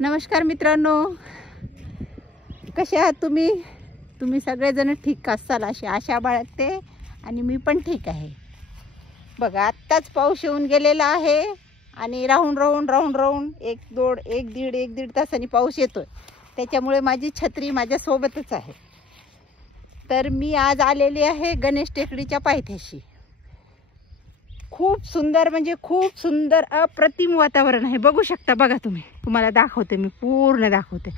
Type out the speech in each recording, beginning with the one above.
नमस्कार मित्रांनो, कसे आहात तुम्ही? तुम्ही सगळेजण ठीक असाल अशी आशा बाळगते आणि मी पण ठीक आहे. बघा, आत्ताच पाऊस येऊन गेलेला आहे आणि राहून एक दीड तासांनी पाऊस येतोय. त्याच्यामुळे माझी छत्री माझ्या सोबतच आहे. तर मी आज आलेली आहे गणेश टेकडीच्या पायथ्याशी. खूप सुंदर, म्हणजे खूप सुंदर अप्रतिम वातावरण आहे. बघू शकता, बघा तुम्ही, तुम्हाला दाखवते, मी पूर्ण दाखवते.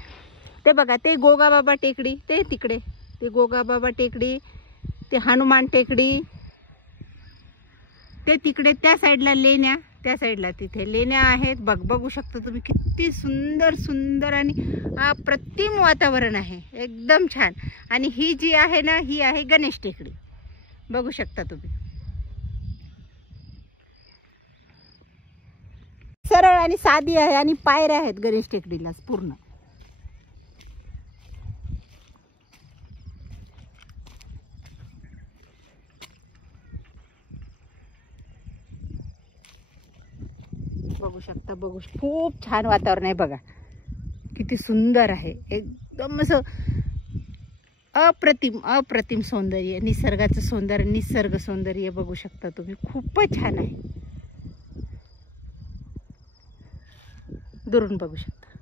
ते बघा, ते गोगाबाबा टेकडी, ते तिकडे ते गोगाबाबा टेकडी, ते हनुमान टेकडी, ते तिकडे त्या साईडला लेण्या, त्या साईडला तिथे लेण्या आहेत. बघू शकता तुम्ही, किती सुंदर सुंदर आणि अप्रतिम वातावरण आहे, एकदम छान. आणि ही जी आहे ना, ही आहे गणेश टेकडी. बघू शकता तुम्ही, सरळ आणि साधी आहे आणि पायऱ्या आहेत गणेश टेकडीला पूर्ण. बघू शकता, खूप छान वातावरण आहे. बघा किती सुंदर आहे, एकदम असं अप्रतिम सौंदर्य, निसर्गाचं सौंदर्य, निसर्ग सौंदर्य बघू शकता तुम्ही, खूपच छान आहे. दुरून बघू शकता,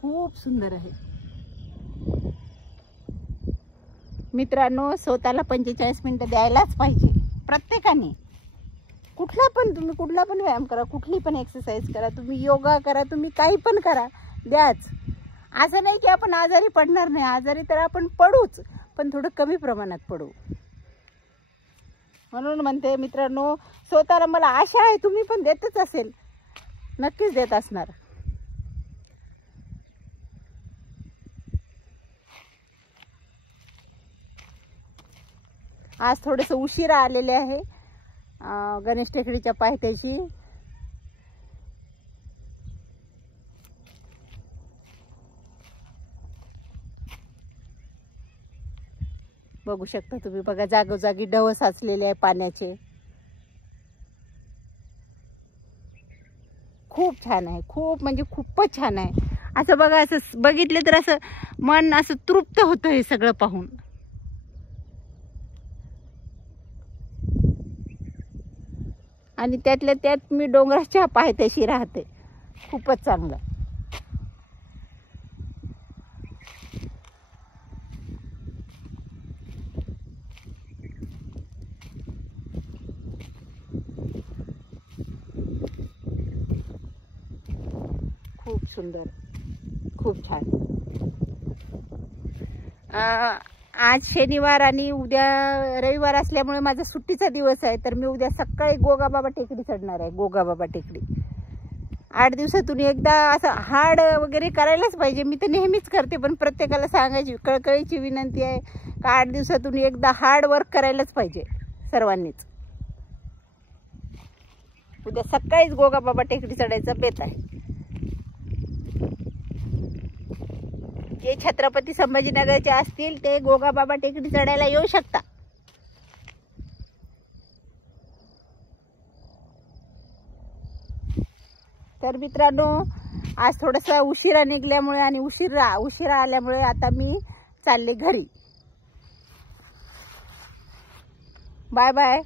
खूप सुंदर आहे. मित्रांनो, स्वतःला 45 मिनिटं द्यायलाच पाहिजे प्रत्येकाने. तुम्ही कुठला पण व्यायाम करा, कुठली पण एक्सरसाइज करा, तुम्ही योगा करा, तुम्ही काही पण करा, द्याच. असं नाही की आपण आजारी पडणार नाही, आजारी तर आपण पडूच, पण थोडं कमी प्रमाणात पडू. म्हणून म्हणते मित्रांनो, स्वतःला मला आशा आहे तुम्ही पण देतच असेल, नक्कीच देत असणार. आज थोडेसे उशिरा आलेले आहे गणेश टेकडीच्या पायथ्याशी. बघू शकता तुम्ही, बघा जागोजागी डव साचलेले आहे पाण्याचे. खूप छान आहे, खूप म्हणजे खूपच छान आहे. असं बघा, असं बघितलं तर असं मन असं तृप्त होतं हे सगळं पाहून. आणि त्यातल्या त्यात मी डोंगराच्या पायथ्याशी राहते, खूपच चांगलं. खूप सुंदर, खूप छान. आज शनिवार आणि उद्या रविवार असल्यामुळे माझा सुट्टीचा दिवस आहे. तर मी उद्या सकाळी गोगाबाबा टेकडी चढणार आहे. गोगाबाबा टेकडी 8 दिवसातून एकदा असं हाड वगैरे करायलाच पाहिजे. मी तर नेहमीच करते, पण प्रत्येकाला सांगायची कळकळीची विनंती आहे का 8 दिवसातून एकदा हार्ड वर्क करायलाच पाहिजे सर्वांनीच. उद्या सकाळीच गोगाबाबा टेकडी चढायचा बेत आहे. जे छत्रपती संभाजीनगरचे असतील ते गोगाबाबा टेकडी चढायला येऊ शकता. तर मित्रांनो, आज थोडासा उशिरा निघल्यामुळे आणि उशिरा आल्यामुळे आता मी चालले घरी. Bye bye.